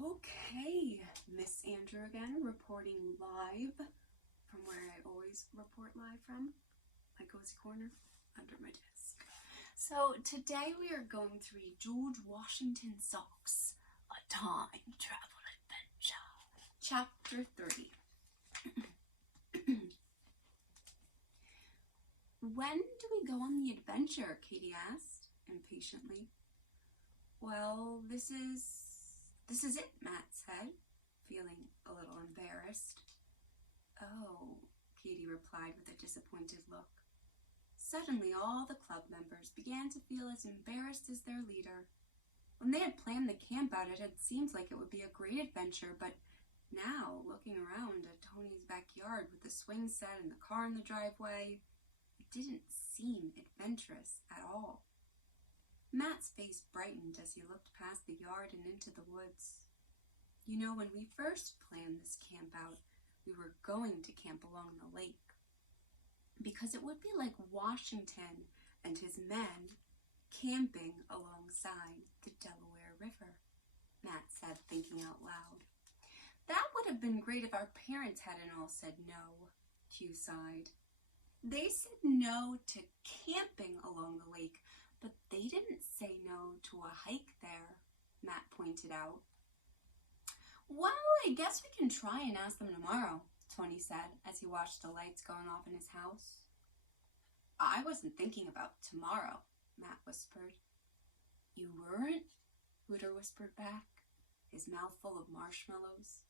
Okay, Miss Andrew again, reporting live from where I always report live from, my cozy corner under my desk. So today we are going to read George Washington Sock's A Time Travel Adventure, Chapter 30. When do we go on the adventure? Katie asked impatiently. Well, this is it, Matt said, feeling a little embarrassed. Oh, Katie replied with a disappointed look. Suddenly all the club members began to feel as embarrassed as their leader. When they had planned the camp out, it had seemed like it would be a great adventure, but now, looking around at Tony's backyard with the swing set and the car in the driveway, it didn't seem adventurous at all. Matt's face brightened as he looked past the yard and into the woods. You know, when we first planned this camp out, we were going to camp along the lake, because it would be like Washington and his men camping alongside the Delaware River, Matt said, thinking out loud. That would have been great if our parents hadn't all said no, Q sighed. They said no to camping along the lake, but they didn't say no to a hike there, Matt pointed out. Well, I guess we can try and ask them tomorrow, Tony said as he watched the lights going off in his house. I wasn't thinking about tomorrow, Matt whispered. You weren't? Hooter whispered back, his mouth full of marshmallows.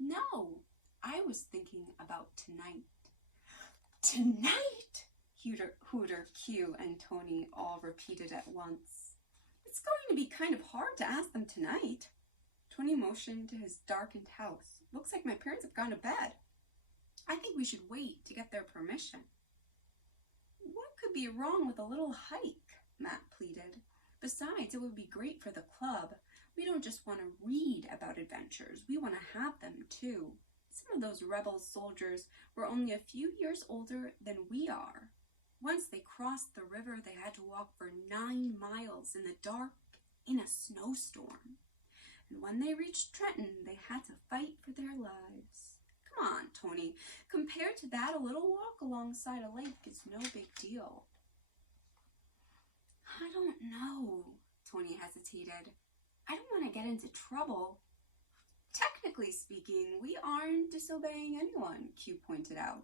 No, I was thinking about tonight. Tonight? Hooter, Q, and Tony all repeated at once. It's going to be kind of hard to ask them tonight. Tony motioned to his darkened house. Looks like my parents have gone to bed. I think we should wait to get their permission. What could be wrong with a little hike? Matt pleaded. Besides, it would be great for the club. We don't just want to read about adventures. We want to have them too. Some of those rebel soldiers were only a few years older than we are. Once they crossed the river, they had to walk for 9 miles in the dark in a snowstorm. And when they reached Trenton, they had to fight for their lives. Come on, Tony. Compared to that, a little walk alongside a lake is no big deal. I don't know, Tony hesitated. I don't want to get into trouble. Technically speaking, we aren't disobeying anyone, Q pointed out.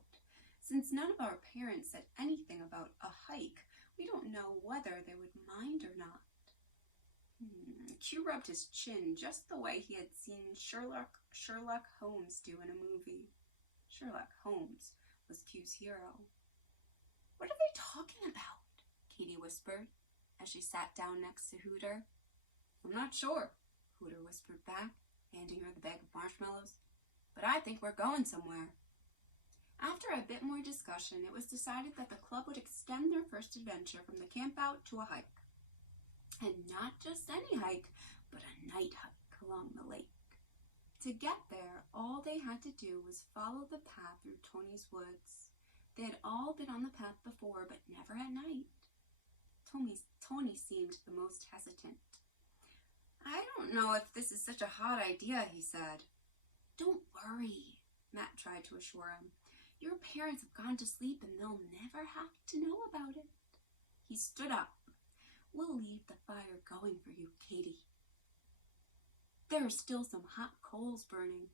Since none of our parents said anything about a hike, we don't know whether they would mind or not. Q rubbed his chin just the way he had seen Sherlock Holmes do in a movie. Sherlock Holmes was Q's hero. What are they talking about? Katie whispered as she sat down next to Hooter. I'm not sure, Hooter whispered back, handing her the bag of marshmallows. But I think we're going somewhere. After a bit more discussion, it was decided that the club would extend their first adventure from the campout to a hike. And not just any hike, but a night hike along the lake. To get there, all they had to do was follow the path through Tony's woods. They had all been on the path before, but never at night. Tony seemed the most hesitant. I don't know if this is such a hot idea, he said. Don't worry, Matt tried to assure him. Your parents have gone to sleep and they'll never have to know about it. He stood up. We'll leave the fire going for you, Katie. There are still some hot coals burning.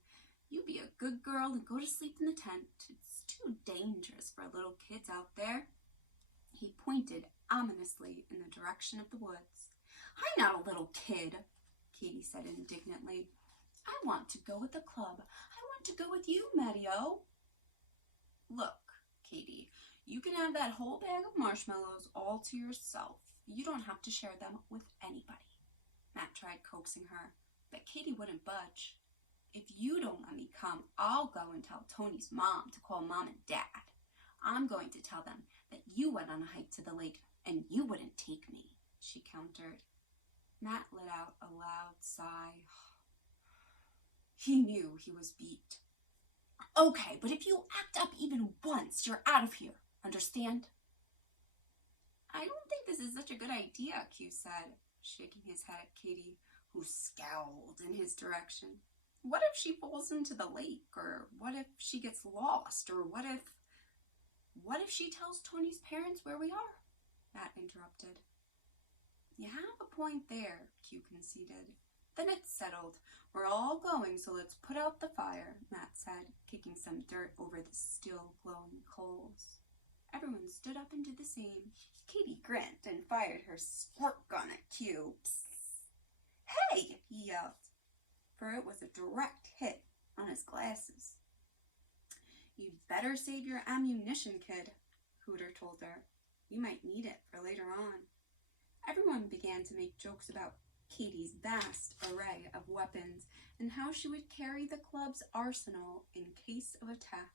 You be a good girl and go to sleep in the tent. It's too dangerous for little kids out there. He pointed ominously in the direction of the woods. I'm not a little kid, Katie said indignantly. I want to go with the club. I want to go with you, Matty-O. Look, Katie, you can have that whole bag of marshmallows all to yourself. You don't have to share them with anybody. Matt tried coaxing her, but Katie wouldn't budge. If you don't let me come, I'll go and tell Tony's mom to call Mom and Dad. I'm going to tell them that you went on a hike to the lake and you wouldn't take me, she countered. Matt let out a loud sigh. He knew he was beat. Okay, but if you act up even once, you're out of here. Understand? I don't think this is such a good idea, Q said, shaking his head at Katie, who scowled in his direction. What if she falls into the lake? Or what if she gets lost? Or what if she tells Tony's parents where we are? Matt interrupted. You have a point there, Q conceded. Then it's settled. We're all going, so let's put out the fire, Matt said, kicking some dirt over the still glowing coals. Everyone stood up and did the same. Katie grinned and fired her squirt gun at Q. Psst. Hey, he yelled, for it was a direct hit on his glasses. You'd better save your ammunition, kid, Hooter told her. You might need it for later on. Everyone began to make jokes about Katie's vast array of weapons and how she would carry the club's arsenal in case of attack.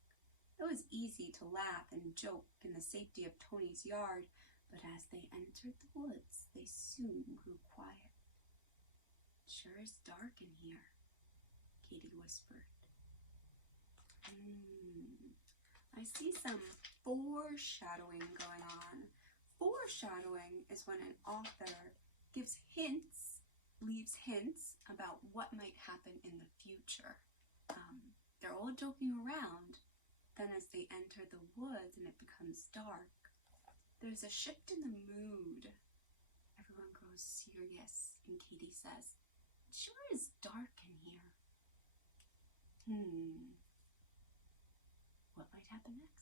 It was easy to laugh and joke in the safety of Tony's yard, but as they entered the woods, they soon grew quiet. It sure is dark in here, Katie whispered. I see some foreshadowing going on. Foreshadowing is when an author gives hints, leaves hints about what might happen in the future. They're all joking around. Then as they enter the woods and it becomes dark, there's a shift in the mood. Everyone grows serious, and Katie says, "It sure is dark in here." What might happen next?